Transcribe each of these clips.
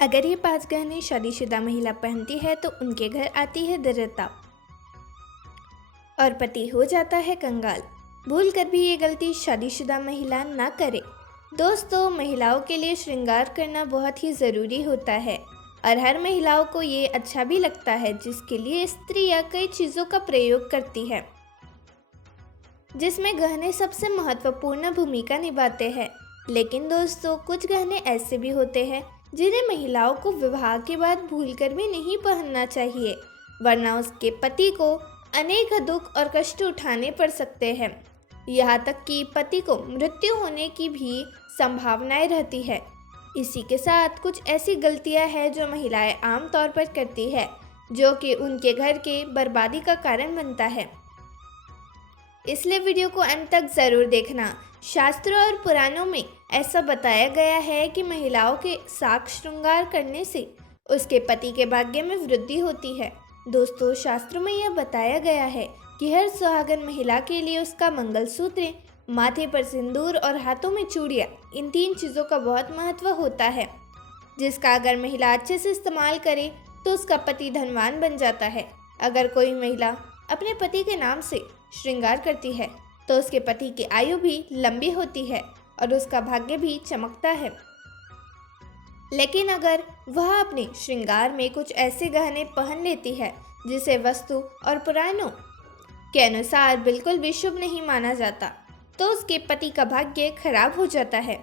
अगर ये 5 गहने शादीशुदा महिला पहनती है तो उनके घर आती है दरिद्रता और पति हो जाता है कंगाल। भूल कर भी ये गलती शादीशुदा महिला ना करे। दोस्तों, महिलाओं के लिए श्रृंगार करना बहुत ही ज़रूरी होता है और हर महिलाओं को ये अच्छा भी लगता है, जिसके लिए स्त्रियां कई चीज़ों का प्रयोग करती है, जिसमें गहने सबसे महत्वपूर्ण भूमिका निभाते हैं। लेकिन दोस्तों, कुछ गहने ऐसे भी होते हैं जिन्हें महिलाओं को विवाह के बाद भूलकर भी नहीं पहनना चाहिए, वरना उसके पति को अनेक दुख और कष्ट उठाने पड़ सकते हैं। यहाँ तक कि पति को मृत्यु होने की भी संभावनाएं रहती है। इसी के साथ कुछ ऐसी गलतियां हैं जो महिलाएं आमतौर पर करती है, जो कि उनके घर के बर्बादी का कारण बनता है। इसलिए वीडियो को अंत तक ज़रूर देखना। शास्त्रों और पुराणों में ऐसा बताया गया है कि महिलाओं के साक श्रृंगार करने से उसके पति के भाग्य में वृद्धि होती है। दोस्तों, शास्त्रों में यह बताया गया है कि हर सुहागन महिला के लिए उसका मंगलसूत्र, माथे पर सिंदूर और हाथों में चूड़ियाँ, इन 3 चीज़ों का बहुत महत्व होता है, जिसका अगर महिला अच्छे से इस्तेमाल करे तो उसका पति धनवान बन जाता है। अगर कोई महिला अपने पति के नाम से श्रृंगार करती है तो उसके पति की आयु भी लंबी होती है और उसका भाग्य भी चमकता है। लेकिन अगर वह अपने श्रृंगार में कुछ ऐसे गहने पहन लेती है जिसे वस्तु और पुराणों के अनुसार बिल्कुल भी शुभ नहीं माना जाता, तो उसके पति का भाग्य खराब हो जाता है।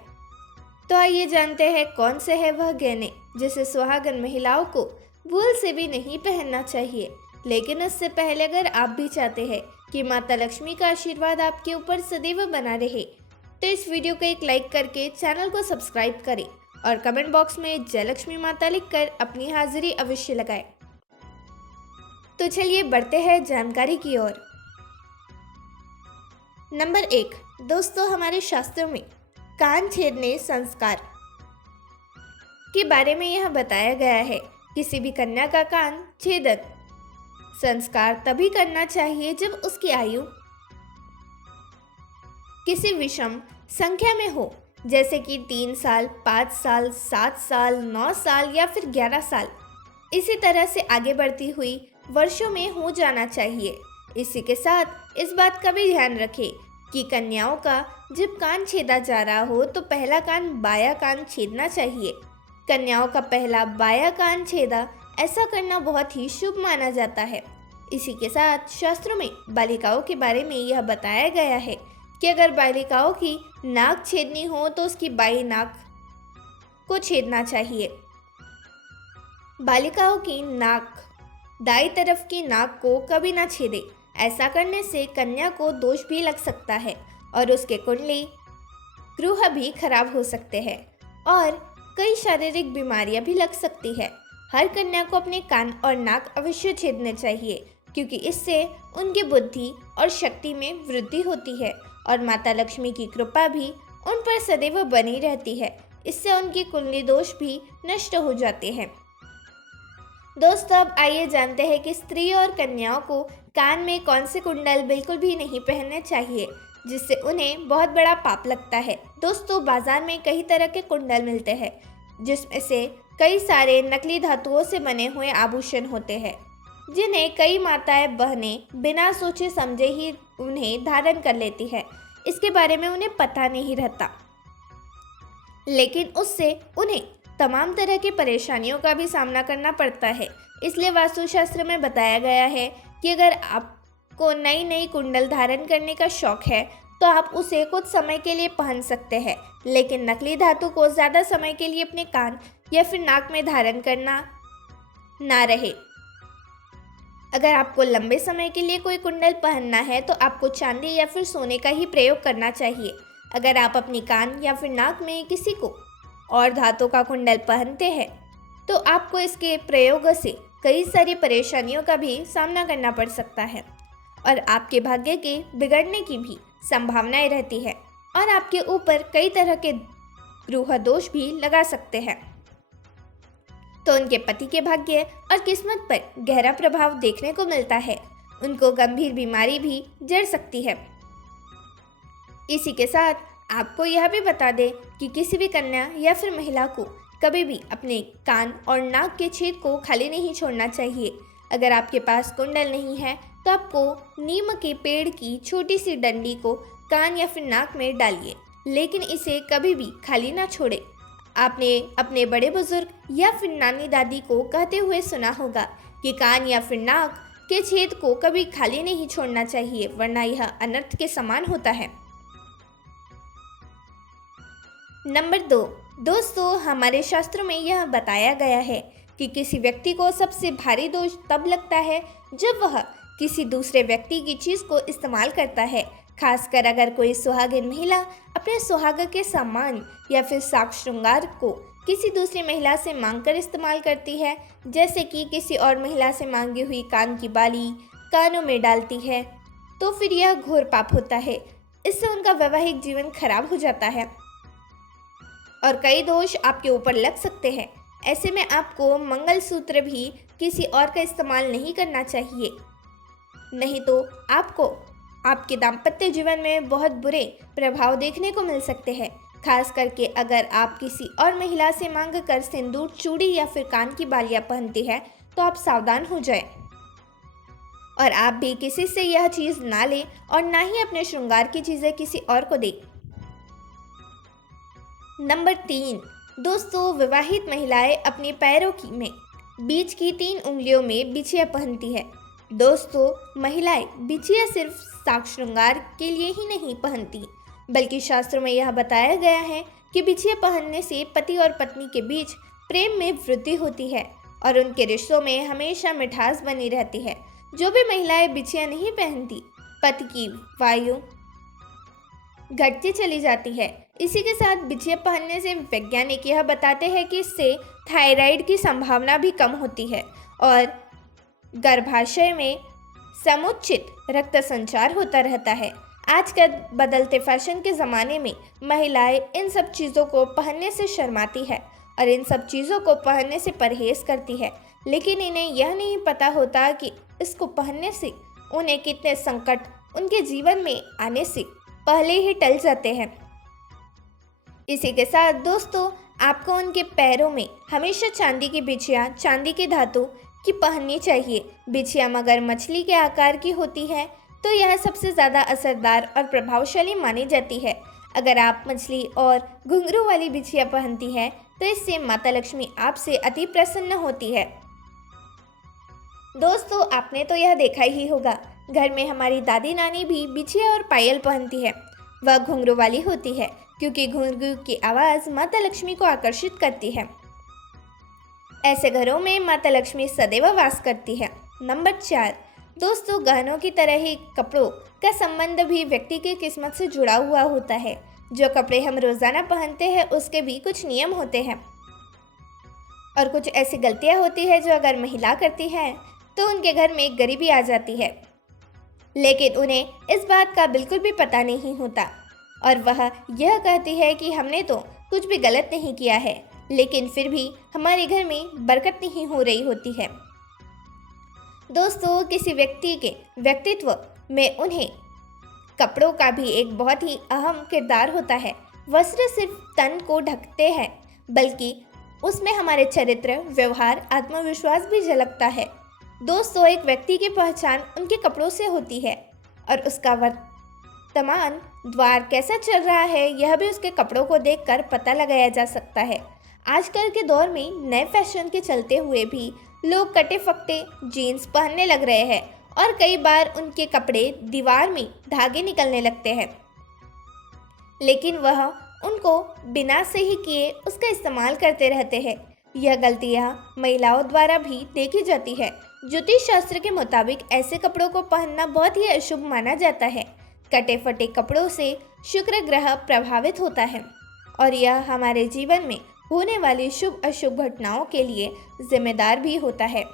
तो आइए जानते हैं कौन से है वह गहने जिसे सुहागन महिलाओं को भूल से भी नहीं पहनना चाहिए। लेकिन उससे पहले अगर आप भी चाहते हैं कि माता लक्ष्मी का आशीर्वाद आपके ऊपर सदैव बना रहे, तो इस वीडियो को एक लाइक करके चैनल को सब्सक्राइब करें और कमेंट बॉक्स में जय लक्ष्मी माता लिखकर अपनी हाजिरी अवश्य लगाएं। तो चलिए बढ़ते हैं जानकारी की ओर। नंबर 1, दोस्तों, हमारे शास्त्रों में कान छेदने संस्कार के बारे में यह बताया गया है। किसी भी कन्या का कान छेदन संस्कार तभी करना चाहिए जब उसकी आयु किसी विषम संख्या में हो, जैसे कि 3 साल, 5 साल, 7 साल, 9 साल या फिर 11 साल। इसी तरह से आगे बढ़ती हुई वर्षों में हो जाना चाहिए। इसी के साथ इस बात का भी ध्यान रखें कि कन्याओं का जब कान छेदा जा रहा हो तो पहला कान बायां कान छेदना चाहिए। कन्याओं का पहला बायां कान छेदा ऐसा करना बहुत ही शुभ माना जाता है। इसी के साथ शास्त्रों में बालिकाओं के बारे में यह बताया गया है कि अगर बालिकाओं की नाक छेदनी हो तो उसकी बाई नाक को छेदना चाहिए। बालिकाओं की नाक दाई तरफ की नाक को कभी ना छेदे। ऐसा करने से कन्या को दोष भी लग सकता है और उसके कुंडली ग्रह भी खराब हो सकते हैं और कई शारीरिक बीमारियां भी लग सकती है। हर कन्या को अपने कान और नाक अवश्य छेदने चाहिए, क्योंकि इससे उनकी बुद्धि और शक्ति में वृद्धि होती है और माता लक्ष्मी की कृपा भी उन पर सदैव बनी रहती है। इससे उनकी कुंडली दोष भी नष्ट हो जाते हैं। दोस्तों, अब आइए जानते हैं कि स्त्री और कन्याओं को कान में कौन से कुंडल बिल्कुल भी नहीं पहनने चाहिए, जिससे उन्हें बहुत बड़ा पाप लगता है। दोस्तों, बाजार में कई तरह के कुंडल मिलते हैं, जिसमें से कई सारे नकली धातुओं से बने हुए आभूषण होते हैं, जिन्हें कई माताएं बहनें बिना सोचे समझे ही उन्हें धारण कर लेती है। इसके बारे में उन्हें पता नहीं रहता, लेकिन उससे उन्हें तमाम तरह की परेशानियों का भी सामना करना पड़ता है। इसलिए वास्तुशास्त्र में बताया गया है कि अगर आपको नई नई कुंडल धारण करने का शौक है तो आप उसे कुछ समय के लिए पहन सकते हैं, लेकिन नकली धातु को ज़्यादा समय के लिए अपने कान या फिर नाक में धारण करना ना रहे। अगर आपको लंबे समय के लिए कोई कुंडल पहनना है तो आपको चांदी या फिर सोने का ही प्रयोग करना चाहिए। अगर आप अपनी कान या फिर नाक में किसी को और धातु का कुंडल पहनते हैं तो आपको इसके प्रयोग से कई सारी परेशानियों का भी सामना करना पड़ सकता है और आपके भाग्य के बिगड़ने की भी संभावनाएं रहती है और आपके ऊपर कई तरह के ग्रह दोष भी लगा सकते हैं। तो उनके पति के भाग्य और किस्मत पर गहरा प्रभाव देखने को मिलता है। उनको गंभीर बीमारी भी जड़ सकती है। इसी के साथ आपको यह भी बता दें कि किसी भी कन्या या फिर महिला को कभी भी अपने कान और नाक के छेद को खाली नहीं छोड़ना चाहिए। अगर आपके पास कुंडल नहीं है तो आपको नीम के पेड़ की छोटी सी डंडी को कान या फिर नाक में डालिए, लेकिन इसे कभी भी खाली ना छोड़े। आपने अपने बड़े बुजुर्ग या फिर नानी दादी को कहते हुए सुना होगा कि कान या फिर नाक के छेद को कभी खाली नहीं छोड़ना चाहिए, वरना यह अनर्थ के समान होता है। नंबर 2, दोस्तों हमारे शास्त्रों में यह बताया गया है कि किसी व्यक्ति को सबसे भारी दोष तब लगता है जब वह किसी दूसरे व्यक्ति की चीज़ को इस्तेमाल करता है, खासकर अगर कोई सुहागिन महिला अपने सुहाग के सामान या फिर साज श्रृंगार को किसी दूसरी महिला से मांगकर इस्तेमाल करती है, जैसे कि किसी और महिला से मांगी हुई कान की बाली कानों में डालती है, तो फिर यह घोर पाप होता है। इससे उनका वैवाहिक जीवन खराब हो जाता है और कई दोष आपके ऊपर लग सकते हैं। ऐसे में आपको मंगलसूत्र भी किसी और का इस्तेमाल नहीं करना चाहिए, नहीं तो आपको आपके दाम्पत्य जीवन में बहुत बुरे प्रभाव देखने को मिल सकते हैं। खास करके अगर आप किसी और महिला से मांग कर सिंदूर, चूड़ी या फिर कान की बालियां पहनती है तो आप सावधान हो जाएं और आप भी किसी से यह चीज़ ना लें और ना ही अपने श्रृंगार की चीज़ें किसी और को दें। नंबर 3, दोस्तों विवाहित महिलाएं अपने पैरों की में बीच की 3 उंगलियों में बिछिया पहनती है। दोस्तों महिलाएं बिछिया सिर्फ साज श्रृंगार के लिए ही नहीं पहनती, बल्कि शास्त्रों में यह बताया गया है कि बिछिया पहनने से पति और पत्नी के बीच प्रेम में वृद्धि होती है और उनके रिश्तों में हमेशा मिठास बनी रहती है। जो भी महिलाएं बिछिया नहीं पहनती, पति की वायु घटती चली जाती है। इसी के साथ बिछिया पहनने से वैज्ञानिक यह बताते हैं कि इससे थायराइड की संभावना भी कम होती है और गर्भाशय में समुचित रक्त संचार होता रहता है। आजकल बदलते फैशन के ज़माने में महिलाएं इन सब चीज़ों को पहनने से शर्माती है और इन सब चीज़ों को पहनने से परहेज करती है, लेकिन इन्हें यह नहीं पता होता कि इसको पहनने से उन्हें कितने संकट उनके जीवन में आने से पहले ही टल जाते हैं। इसी के साथ दोस्तों आपको उनके पैरों में हमेशा चांदी की बिछिया, चांदी की धातु की पहननी चाहिए। बिछिया मगर मछली के आकार की होती है तो यह सबसे ज़्यादा असरदार और प्रभावशाली मानी जाती है। अगर आप मछली और घुंघरू वाली बिछिया पहनती हैं तो इससे माता लक्ष्मी आपसे अति प्रसन्न होती है। दोस्तों आपने तो यह देखा ही होगा, घर में हमारी दादी नानी भी बिछिया और पायल पहनती है। वह घुंघरू वाली होती है क्योंकि घुंघरू की आवाज़ माता लक्ष्मी को आकर्षित करती है। ऐसे घरों में माता लक्ष्मी सदैव वास करती है। नंबर 4, दोस्तों गहनों की तरह ही कपड़ों का संबंध भी व्यक्ति की किस्मत से जुड़ा हुआ होता है। जो कपड़े हम रोज़ाना पहनते हैं उसके भी कुछ नियम होते हैं और कुछ ऐसी गलतियां होती है जो अगर महिला करती है तो उनके घर में गरीबी आ जाती है, लेकिन उन्हें इस बात का बिल्कुल भी पता नहीं होता और वह यह कहती है कि हमने तो कुछ भी गलत नहीं किया है, लेकिन फिर भी हमारे घर में बरकत नहीं हो रही होती है। दोस्तों किसी व्यक्ति के व्यक्तित्व में उन्हें कपड़ों का भी एक बहुत ही अहम किरदार होता है। वस्त्र सिर्फ तन को ढकते हैं, बल्कि उसमें हमारे चरित्र, व्यवहार, आत्मविश्वास भी झलकता है। दोस्तों एक व्यक्ति की पहचान उनके कपड़ों से होती है और उसका वर्तमान द्वार कैसा चल रहा है यह भी उसके कपड़ों को देखकर पता लगाया जा सकता है। आजकल के दौर में नए फैशन के चलते हुए भी लोग कटे फकटे जीन्स पहनने लग रहे हैं और कई बार उनके कपड़े दीवार में धागे निकलने लगते हैं, लेकिन वह उनको बिना सही किए उसका इस्तेमाल करते रहते हैं। यह गलतियां महिलाओं द्वारा भी देखी जाती है। ज्योतिष शास्त्र के मुताबिक ऐसे कपड़ों को पहनना बहुत ही अशुभ माना जाता है। कटे फटे कपड़ों से शुक्र ग्रह प्रभावित होता है और यह हमारे जीवन में होने वाली शुभ अशुभ घटनाओं के लिए जिम्मेदार भी होता है।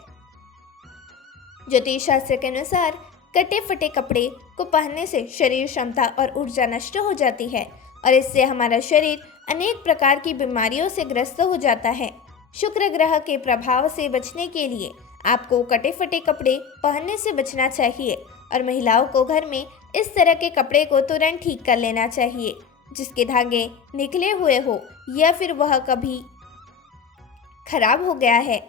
ज्योतिष शास्त्र के अनुसार कटे फटे कपड़े को पहनने से शरीर क्षमता और ऊर्जा नष्ट हो जाती है और इससे हमारा शरीर अनेक प्रकार की बीमारियों से ग्रस्त हो जाता है। शुक्र ग्रह के प्रभाव से बचने के लिए आपको कटे फटे कपड़े पहनने से बचना चाहिए और महिलाओं को घर में इस तरह के कपड़े को तुरंत ठीक कर लेना चाहिए जिसके धागे निकले हुए हो या फिर वह कभी खराब हो गया है।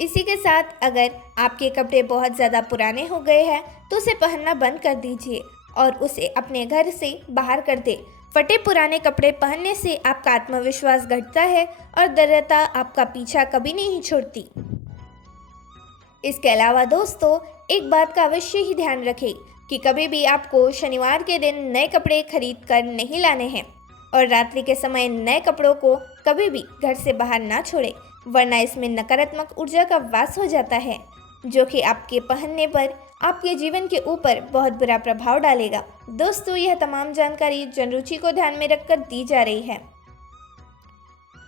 इसी के साथ अगर आपके कपड़े बहुत ज़्यादा पुराने हो गए हैं तो उसे पहनना बंद कर दीजिए और उसे अपने घर से बाहर कर दे। फटे पुराने कपड़े पहनने से आपका आत्मविश्वास घटता है और दृढ़ता आपका पीछा कभी नहीं छोड़ती। इसके अलावा दोस्तों, एक बात का अवश्य ही ध्यान रखें कि कभी भी आपको शनिवार के दिन नए कपड़े खरीद कर नहीं लाने हैं और रात्रि के समय नए कपड़ों को कभी भी घर से बाहर ना छोड़ें, वरना इसमें नकारात्मक ऊर्जा का वास हो जाता है जो कि आपके पहनने पर आपके जीवन के ऊपर बहुत बुरा प्रभाव डालेगा। दोस्तों, यह तमाम जानकारी जन रुचि को ध्यान में रखकर दी जा रही है।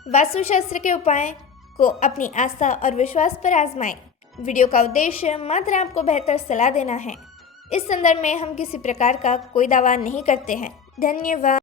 वास्तुशास्त्र के उपाय को अपनी आस्था और विश्वास पर आजमाएं। वीडियो का उद्देश्य मात्र आपको बेहतर सलाह देना है। इस संदर्भ में हम किसी प्रकार का कोई दावा नहीं करते हैं। धन्यवाद।